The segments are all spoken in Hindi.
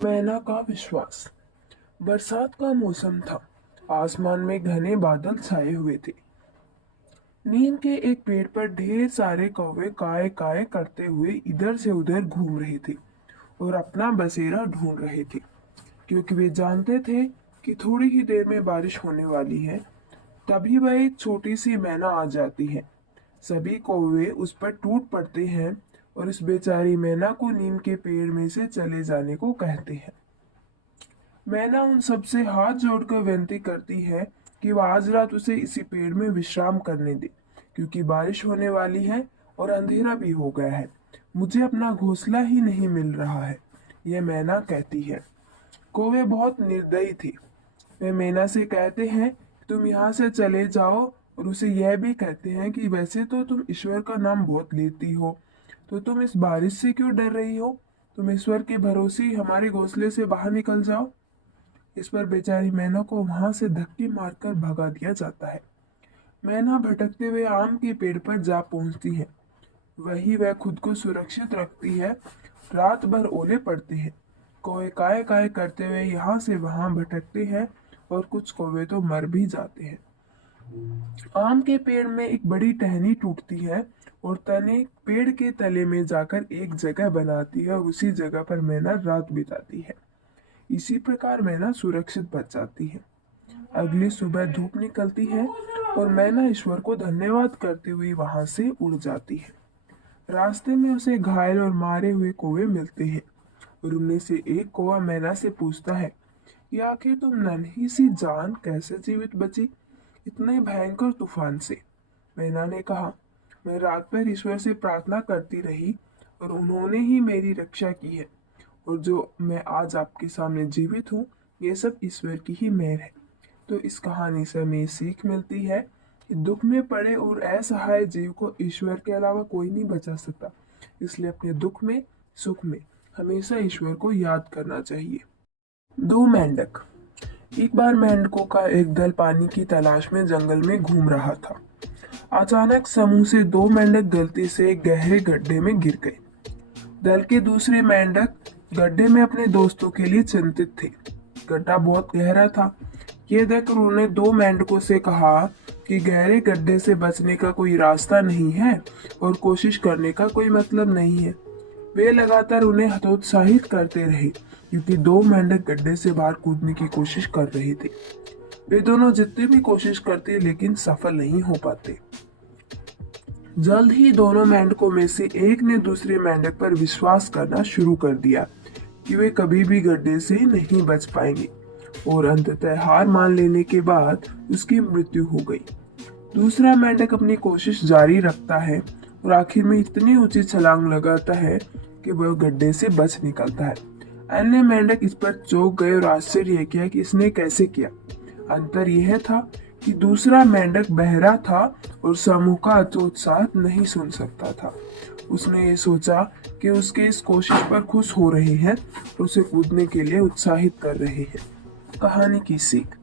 मैना का विश्वास। बरसात का मौसम था। आसमान में घने बादल छाए हुए थे। नीम के एक पेड़ पर ढेर सारे कौवे काय काय करते हुए इधर से उधर घूम रहे थे और अपना बसेरा ढूंढ रहे थे, क्योंकि वे जानते थे कि थोड़ी ही देर में बारिश होने वाली है। तभी वह एक छोटी सी मैना आ जाती है। सभी कौवे उस पर टूट पड़ते हैं और इस बेचारी मैना को नीम के पेड़ में से चले जाने को कहते हैं। मैना उन सबसे हाथ जोड़कर विनती करती है कि वह आज रात उसे इसी पेड़ में विश्राम करने दे, क्योंकि बारिश होने वाली है और अंधेरा भी हो गया है। मुझे अपना घोंसला ही नहीं मिल रहा है, यह मैना कहती है। कौवे बहुत निर्दयी थे। वे मैना से कहते हैं कि तुम यहाँ से चले जाओ, और उसे यह भी कहते हैं कि वैसे तो तुम ईश्वर का नाम बहुत लेती हो, तो तुम इस बारिश से क्यों डर रही हो? तुम ईश्वर के भरोसे ही हमारे घोंसले से बाहर निकल जाओ। इस पर बेचारी मैना को वहां से धक्के मारकर भगा दिया जाता है। मैना भटकते हुए आम के पेड़ पर जा पहुंचती है। वही वह खुद को सुरक्षित रखती है। रात भर ओले पड़ते हैं। कौवे काय काय करते हुए यहाँ से वहां भटकते हैं और कुछ कौवे तो मर भी जाते हैं। आम के पेड़ में एक बड़ी टहनी टूटती है और तने पेड़ के तले में जाकर एक जगह बनाती है और उसी जगह पर मैना रात बिताती है। इसी प्रकार मैना सुरक्षित बच जाती है। अगली सुबह धूप निकलती है और मैना ईश्वर को धन्यवाद करते हुए वहां से उड़ जाती है। रास्ते में उसे घायल और मारे हुए कौवे मिलते हैं और उनमें से एक कौवा मैना से पूछता है कि आखिर तुम नन्ही सी जान कैसे जीवित बची इतने भयंकर तूफान से। मैना ने कहा, मैं रात भर ईश्वर से प्रार्थना करती रही और उन्होंने ही मेरी रक्षा की है, और जो मैं आज आपके सामने जीवित हूँ, ये सब ईश्वर की ही मेहर है। तो इस कहानी से हमें सीख मिलती है कि दुख में पड़े और असहाय जीव को ईश्वर के अलावा कोई नहीं बचा सकता। इसलिए अपने दुख में, सुख में हमेशा ईश्वर को याद करना चाहिए। दो मेंढक। एक बार मेंढकों का एक दल पानी की तलाश में जंगल में घूम रहा था। अचानक समूह से दो मेंढक गलती से एक गहरे गड्ढे में गिर गए। दल के दूसरे मेंढक गड्ढे में अपने दोस्तों के लिए चिंतित थे। गड्ढा बहुत गहरा था। ये देखकर उन्होंने दो मेंढकों से कहा कि गहरे गड्ढे से बचने का कोई रास्ता नहीं है और कोशिश करने का कोई मतलब नहीं है। वे लगातार उन्हें हतोत्साहित करते रहे, क्योंकि दो मेंढक गड्ढे से बाहर कूदने की कोशिश कर रहे थे। वे दोनों जितनी भी कोशिश करते लेकिन सफल नहीं हो पाते। जल्द ही दोनों मेंढकों में से एक ने दूसरे मेंढक पर विश्वास करना शुरू कर दिया कि वे कभी भी गड्ढे से नहीं बच पाएंगे, और अंततः हार मान लेने के बाद उसकी मृत्यु हो गई। दूसरा मेंढक अपनी कोशिश जारी रखता है और आखिर में इतनी ऊंची छलांग लगाता है कि वह गड्ढे से बच निकलता है। अन्य मेंढक इस पर चौंक गए और आश्चर्य किया कि इसने कैसे किया। अंतर यह था कि दूसरा मेंढक बहरा था और समूह का हतोत्साह नहीं सुन सकता था। उसने ये सोचा कि उसके इस कोशिश पर खुश हो रहे हैं और उसे कूदने के लिए उत्साहित कर रहे हैं। कहानी की सीख।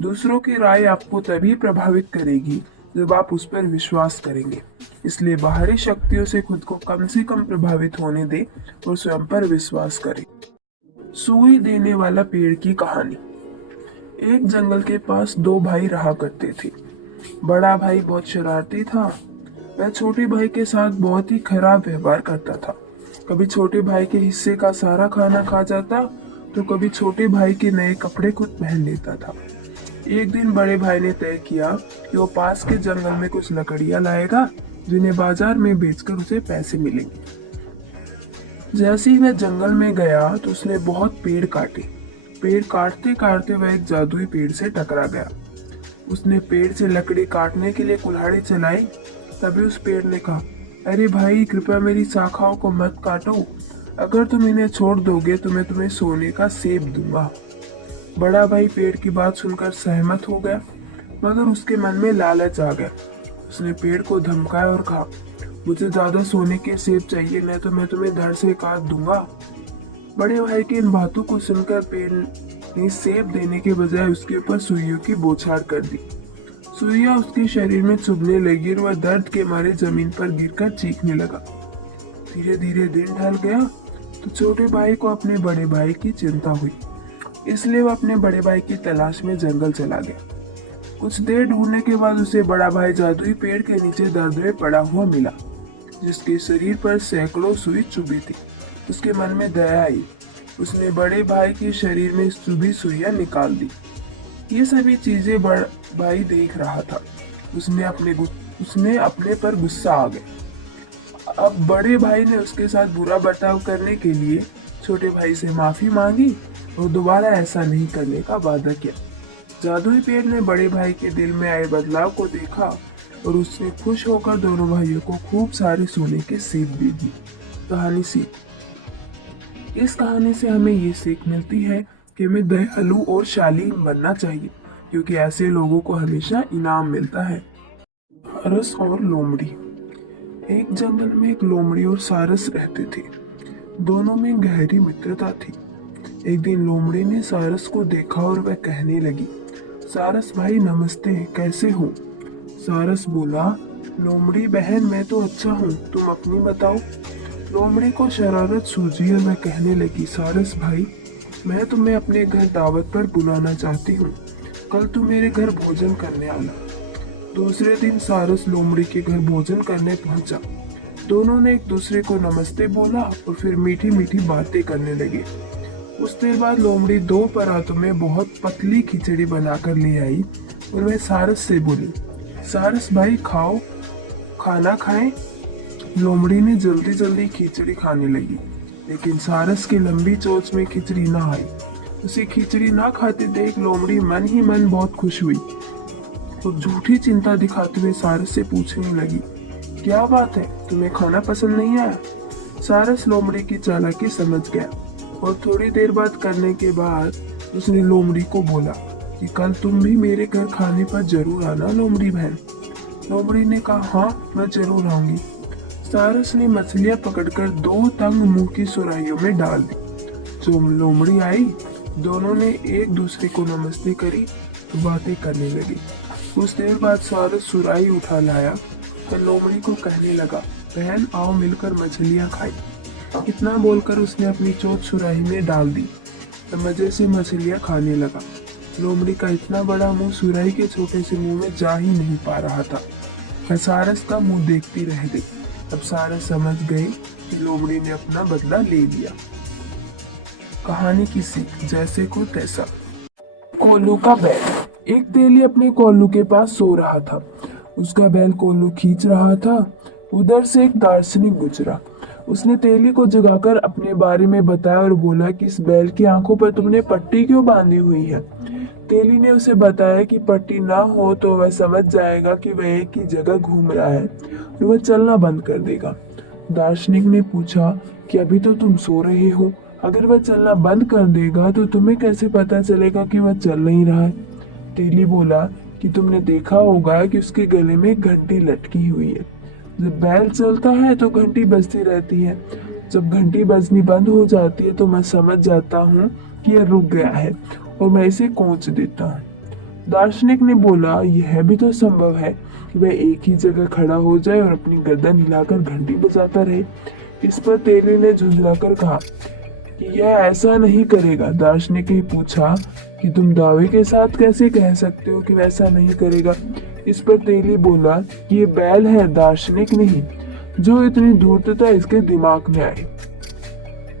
दूसरों की राय आपको तभी प्रभावित करेगी जब आप उस पर विश्वास करेंगे। इसलिए बाहरी शक्तियों से खुद को कम से कम प्रभावित होने दें और स्वयं पर विश्वास करें। सुई देने वाला पेड़ की कहानी। एक जंगल के पास दो भाई रहा करते थे। बड़ा भाई बहुत शरारती था। वह छोटे भाई के साथ बहुत ही खराब व्यवहार करता था। कभी छोटे भाई के हिस्से का सारा खाना खा जाता, तो कभी छोटे भाई के नए कपड़े खुद पहन लेता था। एक दिन बड़े भाई ने तय किया कि वो पास के जंगल में कुछ लकड़ियां लाएगा, जिन्हें बाजार में बेचकर उसे पैसे मिलेंगे। जैसे ही वह जंगल में गया तो उसने बहुत पेड़ काटे। पेड़ काटते काटते वह एक जादुई पेड़ से टकरा गया। उसने पेड़ से लकड़ी काटने के लिए कुल्हाड़ी चलाई। तभी उस पेड़ ने कहा, अरे भाई, कृपया मेरी शाखाओं को मत काटो। अगर तुम इन्हें छोड़ दोगे तो मैं तुम्हें सोने का सेब दूंगा। बड़ा भाई पेड़ की बात सुनकर सहमत हो गया, मगर उसके मन में लालच आ गया। उसने पेड़ को धमकाया और कहा, मुझे ज्यादा सोने के सेब चाहिए, नहीं तो मैं तुम्हें धड़ से काट दूंगा। बड़े भाई की इन बातों को सुनकर पेड़ ने सेब देने के बजाय उसके ऊपर सुइयों की बौछार कर दी। सुइयां उसके शरीर में चुभने लगी और वह दर्द के मारे जमीन पर गिरकर चीखने लगा। धीरे धीरे दिन ढल गया। तो छोटे भाई को अपने बड़े भाई की चिंता हुई, इसलिए वह अपने बड़े भाई की तलाश में जंगल चला गया। कुछ देर ढूंढने के बाद उसे बड़ा भाई जादुई पेड़ के नीचे दर्द में पड़ा हुआ मिला, जिसके शरीर पर सैकड़ों सुई चुभी थी। उसके मन में दया आई। उसने बड़े भाई के शरीर में चुभी सुइयां निकाल दी। ये सभी चीजें बड़ा भाई देख रहा था। उसने अपने पर गुस्सा आ गया। अब बड़े भाई ने उसके साथ बुरा बर्ताव करने के लिए छोटे भाई से माफी मांगी और दोबारा ऐसा नहीं करने का वादा किया। जादुई पेड़ ने बड़े भाई के दिल में आए बदलाव को देखा और उसने खुश होकर दोनों भाइयों को खूब सारे सोने के सेब दे दी। कहानी सीख। इस कहानी से हमें ये सीख मिलती है कि हमें दयालु और शालीन बनना चाहिए, क्योंकि ऐसे लोगों को हमेशा इनाम मिलता है। सारस और लोमड़ी। एक जंगल में एक लोमड़ी और सारस रहते थे। दोनों में गहरी मित्रता थी। एक दिन लोमड़ी ने सारस को देखा और वह कहने लगी, सारस भाई नमस्ते, कैसे हो? सारस बोला, लोमड़ी बहन मैं तो अच्छा हूँ, तुम अपनी बताओ। लोमड़ी को शरारत सूझी और वह कहने लगी, सारस भाई मैं तुम्हें अपने घर दावत पर बुलाना चाहती हूँ। कल तुम मेरे घर भोजन करने आना। दूसरे दिन सारस लोमड़ी के घर भोजन करने पहुंचा। दोनों ने एक दूसरे को नमस्ते बोला और फिर मीठी मीठी बातें करने लगे। उस देर बाद लोमड़ी 2 परातों में बहुत पतली खिचड़ी बनाकर ले आई और वह सारस से बोली, सारस भाई खाओ, खाना खाएं। लोमड़ी ने जल्दी जल्दी खिचड़ी खाने लगी, लेकिन सारस की लंबी चोंच में खिचड़ी ना आई। उसे खिचड़ी ना खाते देख लोमड़ी मन ही मन बहुत खुश हुई तो झूठी चिंता दिखाते हुए सारस से पूछने लगी, क्या बात है, तुम्हें खाना पसंद नहीं आया? सारस लोमड़ी की चालाकी समझ गया और थोड़ी देर बात करने के बाद उसने लोमड़ी को बोला कि कल तुम भी मेरे घर खाने पर जरूर आना लोमड़ी बहन। लोमड़ी ने कहा, हाँ मैं जरूर आऊंगी। सारस ने मछलियां पकड़कर 2 तंग मुंह की सुराहियों में डाल दी। जो लोमड़ी आई, दोनों ने एक दूसरे को नमस्ते करी तो बातें करने लगी। कुछ देर बाद सारस सुराही उठा लाया और लोमड़ी को कहने लगा, बहन आओ मिलकर मछलियां खाएं। इतना बोलकर उसने अपनी चोंच सुराही में डाल दी और मजे से मछलियां खाने लगा। लोमड़ी का इतना बड़ा मुंह सुराही के छोटे से मुंह में जा ही नहीं पा रहा था। वह सारस का मुंह देखती रह गई। अब सारस समझ गई कि लोमड़ी ने अपना बदला ले लिया। कहानी की सीख, जैसे को तैसा। कोल्लू का बैल। एक तेली अपने कोल्लू के पास सो रहा था। उसका बैल कोल्लू खींच रहा था। उधर से एक दार्शनिक गुजरा। उसने तेली को जगाकर अपने बारे में बताया और बोला कि इस बैल की आंखों पर तुमने पट्टी क्यों बांधी हुई है? तेली ने उसे बताया कि पट्टी ना हो तो वह समझ जाएगा कि वह एक ही जगह घूम रहा है और वह चलना बंद कर देगा। दार्शनिक ने पूछा कि अभी तो तुम सो रहे हो, अगर वह चलना बंद कर देगा तो तुम्हें कैसे पता चलेगा कि वह चल नहीं रहा है? तेली बोला कि तुमने देखा होगा कि उसके गले में एक घंटी लटकी हुई है। जब बैल चलता है तो घंटी बजती रहती है। जब घंटी बजनी बंद हो जाती है तो मैं समझ जाता हूँ कि यह रुक गया है और मैं इसे कोंच देता हूँ। दार्शनिक ने बोला, यह भी तो संभव है कि वह एक ही जगह खड़ा हो जाए और अपनी गर्दन हिलाकर घंटी बजाता रहे। इस पर तेली ने झुंझलाकर कहा कि यह ऐसा नहीं करेगा। दार्शनिक ने पूछा कि तुम दावे के साथ कैसे कह सकते हो कि वैसा नहीं करेगा? इस पर तेली बोला कि ये बैल है, दार्शनिक नहीं। जो इतनी धूर्तता इसके दिमाग में आई।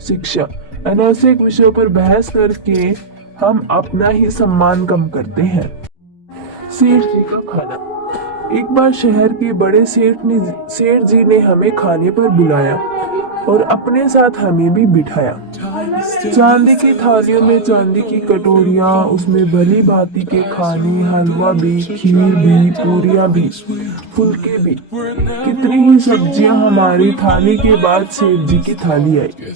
शिक्षा, अनावश्यक विषयों पर बहस करके हम अपना ही सम्मान कम करते हैं। सेठ जी का खाना। एक बार शहर के बड़े सेठ जी ने हमें खाने पर बुलाया और अपने साथ हमें भी बिठाया। चांदी की थालियों में चांदी की कटोरियां, उसमें भली भांति के खाने, हलवा भी, खीर भी, पूरियां भी, फुलके भी, कितनी ही सब्जियां। हमारी थाली के बाद सेठ जी की थाली आई।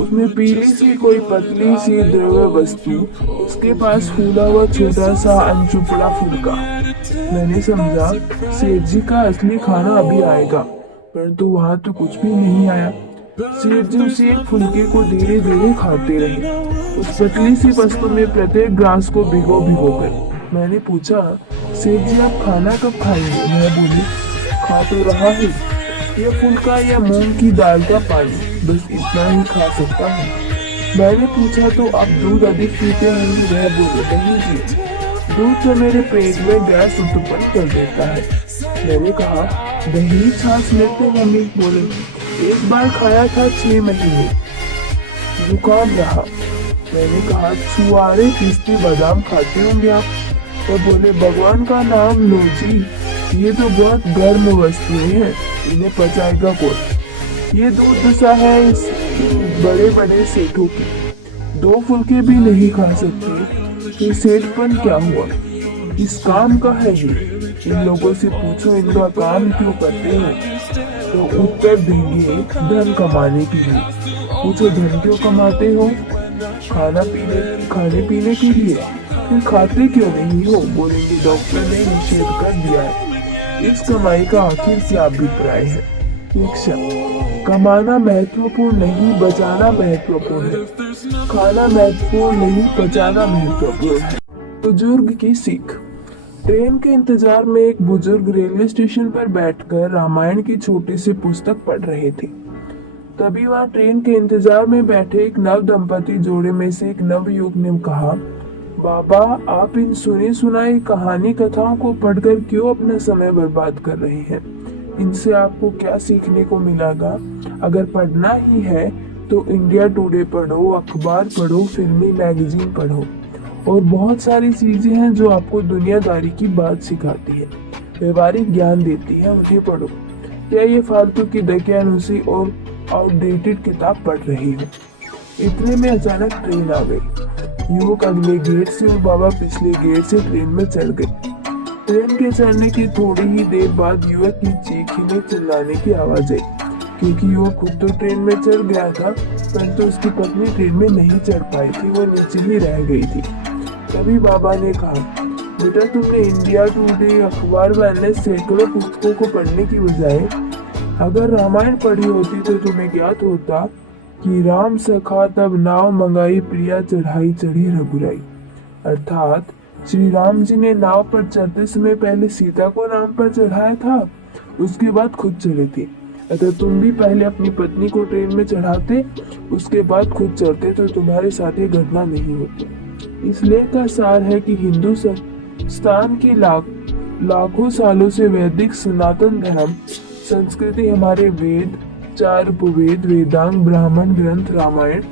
उसमें पीली सी कोई पतली सी द्रव्य वस्तु, उसके पास फूला हुआ छोटा सा अनचुपड़ा फुलका। मैंने समझा सेठ जी का असली खाना अभी आएगा, परंतु वहां तो कुछ भी नहीं आया। सेठ जी उसी एक फुलके को धीरे धीरे खाते रहे, उस पतली सी वस्तु में प्रत्येक ग्रास को भिगो भिगो कर। मैंने पूछा, सेठ जी आप खाना कब खाएंगे? वह बोले, खा तो रहा है। या फुल्का या मूंग की दाल का पानी, बस इतना ही खा सकता हूँ। मैंने पूछा तो आप दूध अधिक पीते होंगे? वह बोले नहीं जी, दूध तो मेरे पेट में गैस उत्पन्न कर देता है। मैंने कहा दही छाछ लेते होंगे? बोले एक बार खाया था 6 महीने, जुकाम रहा। मैंने कहा छुआरे पिस्ते बादाम खाते होंगे आप? तो बोले भगवान का नाम लो जी, ये तो बहुत गर्म वस्तुएं हैं, इन्हें पचाएगा कौन? ये दूध सा है इस बड़े बड़े सेठों की, 2 फुल्के भी नहीं खा सकते, तो सेठपन क्या हुआ? इस काम का है ये। इन लोगों से पूछो इनका काम क्यों करते हैं, तो उत्तर देंगे धन कमाने के लिए। पूछो धन क्यों कमाते हो? खाने पीने के लिए। फिर खाते क्यों नहीं हो? बोलेंगे डॉक्टर ने निषेध कर दिया है। इस कमाई का आखिर क्या अभिप्राय है? शिक्षा, कमाना महत्वपूर्ण नहीं, बचाना महत्वपूर्ण है। खाना महत्वपूर्ण नहीं, बचाना महत्वपूर्ण है। बुजुर्ग की सीख। ट्रेन के इंतजार में एक बुजुर्ग रेलवे स्टेशन पर बैठकर रामायण की छोटी सी पुस्तक पढ़ रहे थे। तभी वहाँ ट्रेन के इंतजार में बैठे एक नव दंपति जोड़े में से एक नव युवक ने कहा, बाबा आप इन सुनी सुनाई कहानी कथाओं को पढ़कर क्यों अपना समय बर्बाद कर रहे हैं? इनसे आपको क्या सीखने को मिलेगा? अगर पढ़ना ही है तो इंडिया टुडे पढ़ो, अखबार पढ़ो, फिल्मी मैगजीन पढ़ो, और बहुत सारी चीजें हैं जो आपको दुनियादारी की बात सिखाती है, व्यवहारिक ज्ञान देती है, उन्हें पढ़ो। क्या ये फालतू की दकियानुसी और आउटडेटेड किताब पढ़ रही हो? इतने में अचानक ट्रेन आ गई। युवक अगले गेट से और बाबा पिछले गेट से ट्रेन में चढ़ गए। ट्रेन के चढ़ने की थोड़ी ही देर बाद युवक की चीखने चिल्लाने की आवाज आई, क्योंकि युवक खुद तो ट्रेन में चढ़ गया था, परंतु उसकी पत्नी ट्रेन में नहीं चढ़ पाई थी, वो नीचे ही रह गई थी। तभी बाबा ने कहा, बेटा तुमने इंडिया टुडे अखबार में अन्य सैकड़ों पुस्तकों को पढ़ने की बजाय अगर रामायण पढ़ी होती तो तुम्हें ज्ञात होता कि राम सखा तब नाव मंगाई, प्रिया चढ़ाई चढ़ी रघुराई। अर्थात श्री राम जी ने नाव पर चढ़ते समय पहले सीता को नाम पर चढ़ाया था, उसके बाद खुद चढ़े थे। अगर तुम भी पहले अपनी पत्नी को ट्रेन में चढ़ाते, उसके बाद खुद चढ़ते, तो तुम्हारे साथ ये घटना नहीं होती। इस लेख का सार है कि हिंदू संस्थान की लाखों सालों से वैदिक सनातन धर्म संस्कृति हमारे वेद, 4 उपवेद, वेदांग, ब्राह्मण ग्रंथ, रामायण,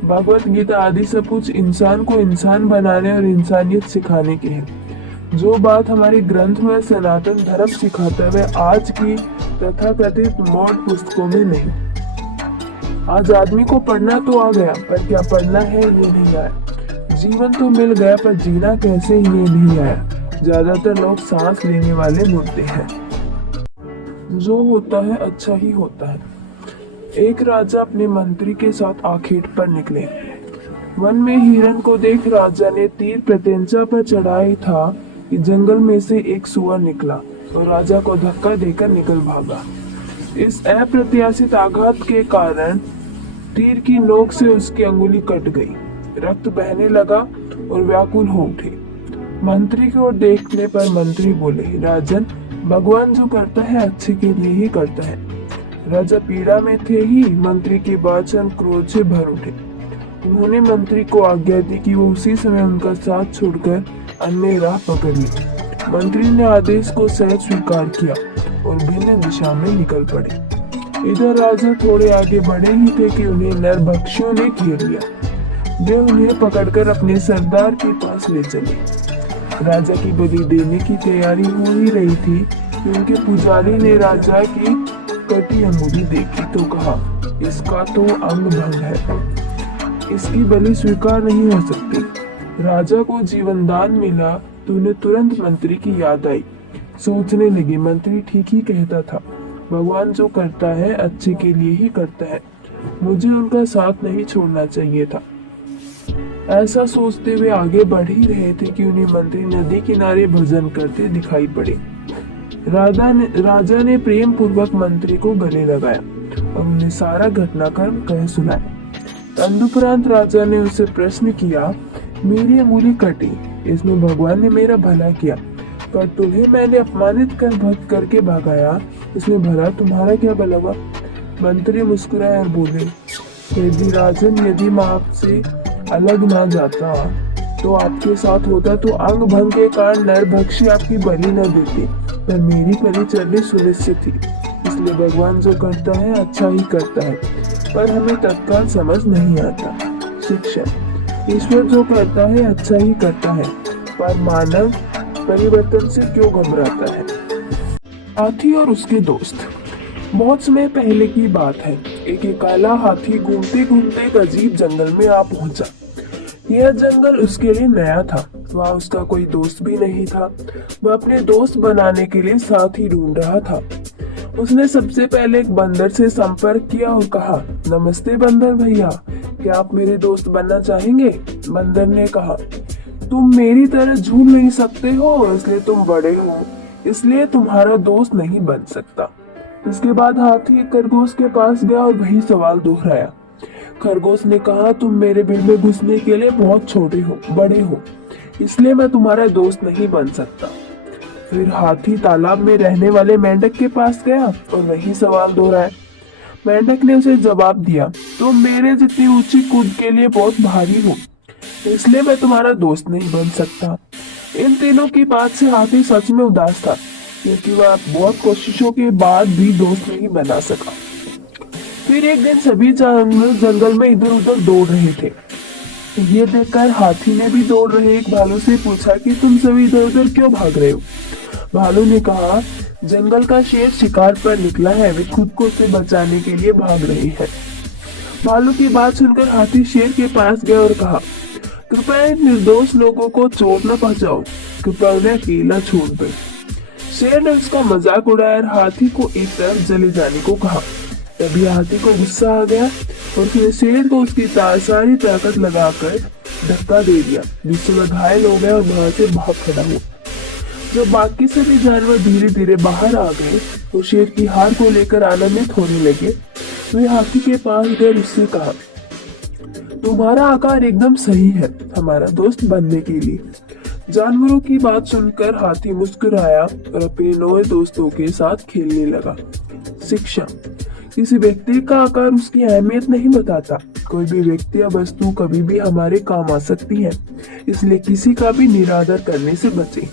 भगवत गीता आदि सब कुछ इंसान को इंसान बनाने और इंसानियत सिखाने के हैं। जो बात हमारे ग्रंथ में सनातन धर्म सिखाता है वह आज की तथाकथित मॉडर्न पुस्तकों में नहीं। आज आदमी को पढ़ना तो आ गया, पर क्या पढ़ना है ये नहीं आया। जीवन तो मिल गया, पर जीना कैसे ये नहीं आया। ज्यादातर लोग सांस लेने वाले मुर्दे हैं। जो होता है अच्छा ही होता है। एक राजा अपने मंत्री के साथ आखेट पर निकले। वन में हिरण को देख राजा ने तीर प्रत्यंचा पर चढ़ाई था कि जंगल में से एक सुअर निकला और राजा को धक्का देकर निकल भागा। इस अप्रत्याशित आघात के कारण तीर की नोक से उसकी अंगुली कट गई। रक्त बहने लगा और व्याकुल हो उठे। मंत्री की ओर देखने पर मंत्री बोले, राजन, भगवान जो करता है अच्छे के लिए ही करता है। राजा पीड़ा में थे ही मंत्री के वचन क्रोध से भर उठे। उन्होंने मंत्री को आज्ञा दी कि वो उसी समय उनका साथ छोड़कर अन्य राह पकड़ ले। मंत्री ने आदेश को सहज स्वीकार किया और भिन्न दिशा में निकल पड़े। इधर राजा थोड़े आगे बढ़े ही थे कि उन्हें नरभक्षियों ने घेर लिया। वे उन्हें पकड़कर अपने सरदार के पास ले चले। राजा की बलि देने की तैयारी हो ही रही थी कि उनके पुजारी ने राजा की कटी अंगुली देखी तो कहा, इसका तो अंग भंग है, इसकी बलि स्वीकार नहीं हो सकती। राजा को जीवन दान मिला तो उन्हें तुरंत मंत्री की याद आई। सोचने लगे, मंत्री ठीक ही कहता था, भगवान जो करता है अच्छे के लिए ही करता है, मुझे उनका साथ नहीं छोड़ना चाहिए था। ऐसा सोचते हुए आगे बढ़ ही रहे थे कि उन्हें मंत्री नदी किनारे भजन करते दिखाई पड़े। राजा ने प्रेम पूर्वक मंत्री को गले लगाया और उन्हें सारा घटनाक्रम कह सुनाया। तदुपरांत राजा ने उससे प्रश्न किया, मेरी अंगुली कटी, इसमें भगवान ने मेरा भला किया, पर तुम्हें मैंने अपमानित कर भक्त करके भगाया, उसने भला तुम्हारा क्या भला? मंत्री मुस्कुराए और बोले, यदि राजन, यदि मैं आपसे अलग ना जाता तो आपके साथ होता तो अंग भंग के कारण नरभक्षी आपकी बलि न देते, पर मेरी बलि चलनी सुनिश्चित थी। इसलिए भगवान जो करता है अच्छा ही करता है, पर हमें तत्काल समझ नहीं आता। शिक्षा, ईश्वर जो करता है अच्छा ही करता है, पर मानव परिवर्तन से क्यों घबराता है। हाथी और उसके दोस्त। बहुत समय पहले की बात है। एक काला हाथी घूमते घूमते एक अजीब जंगल में आ पहुंचा। यह जंगल उसके लिए नया था। वहाँ उसका कोई दोस्त भी नहीं था। वह अपने दोस्त बनाने के लिए साथी ढूंढ रहा था। उसने सबसे पहले एक बंदर से संपर्क किया और कहा, नमस्ते बंदर भैया, क्या आप मेरे दोस्त बनना चाहेंगे? बंदर ने कहा, तुम मेरी तरह झूल नहीं सकते हो, इसलिए तुम बड़े हो, इसलिए तुम्हारा दोस्त नहीं बन सकता। इसके बाद हाथी खरगोश के पास गया और वही सवाल दोहराया। खरगोश ने कहा, तुम मेरे बिल में घुसने के लिए बहुत छोटे हो, बड़े हो, इसलिए मैं तुम्हारा दोस्त नहीं बन सकता। फिर हाथी तालाब में रहने वाले मेंढक के पास गया और वही सवाल दोहराया। मेंढक ने उसे जवाब दिया, तुम मेरे जितनी ऊंची कूद के लिए बहुत भारी हो, इसलिए मैं तुम्हारा दोस्त नहीं बन सकता। इन तीनों की बात से हाथी सच में उदास था, क्योंकि वह बहुत कोशिशों के बाद भी दोस्त नहीं बना सका। फिर एक दिन सभी जंगल में इधर उधर दौड़ रहे थे। ये देखकर हाथी ने भी दौड़ रहे एक भालू से पूछा कि तुम सभी इधर उधर क्यों भाग रहे हो? भालू ने कहा, जंगल का शेर शिकार पर निकला है, वे खुद को से बचाने के लिए भाग रहे हैं। भालू की बात सुनकर हाथी शेर के पास गया और कहा, कृपया इन निर्दोष लोगों को चोट न पहुंचाओ, कृपया उन्हें अकेला छोड़ दो। शेर ने उसका मजाक उड़ाया और हाथी को एक तरफ चले जाने को कहा। तभी हाथी को गुस्सा आ गया और उसने शेर को उसकी सारी ताकत लगाकर धक्का दे दिया, जिससे वह घायल हो गया और वहां से भाग खड़ा हुआ। जब बाकी सभी जानवर धीरे धीरे बाहर आ गए तो शेर की हार को लेकर आनंदित होने लगे। वे हाथी के पास गए, उससे कहा, तुम्हारा आकार एकदम सही है हमारा दोस्त बनने के लिए। जानवरों की बात सुनकर हाथी मुस्कुराया और अपने नए दोस्तों के साथ खेलने लगा। शिक्षा, किसी व्यक्ति का आकार उसकी अहमियत नहीं बताता। कोई भी व्यक्ति या वस्तु कभी भी हमारे काम आ सकती है, इसलिए किसी का भी निरादर करने से बचे।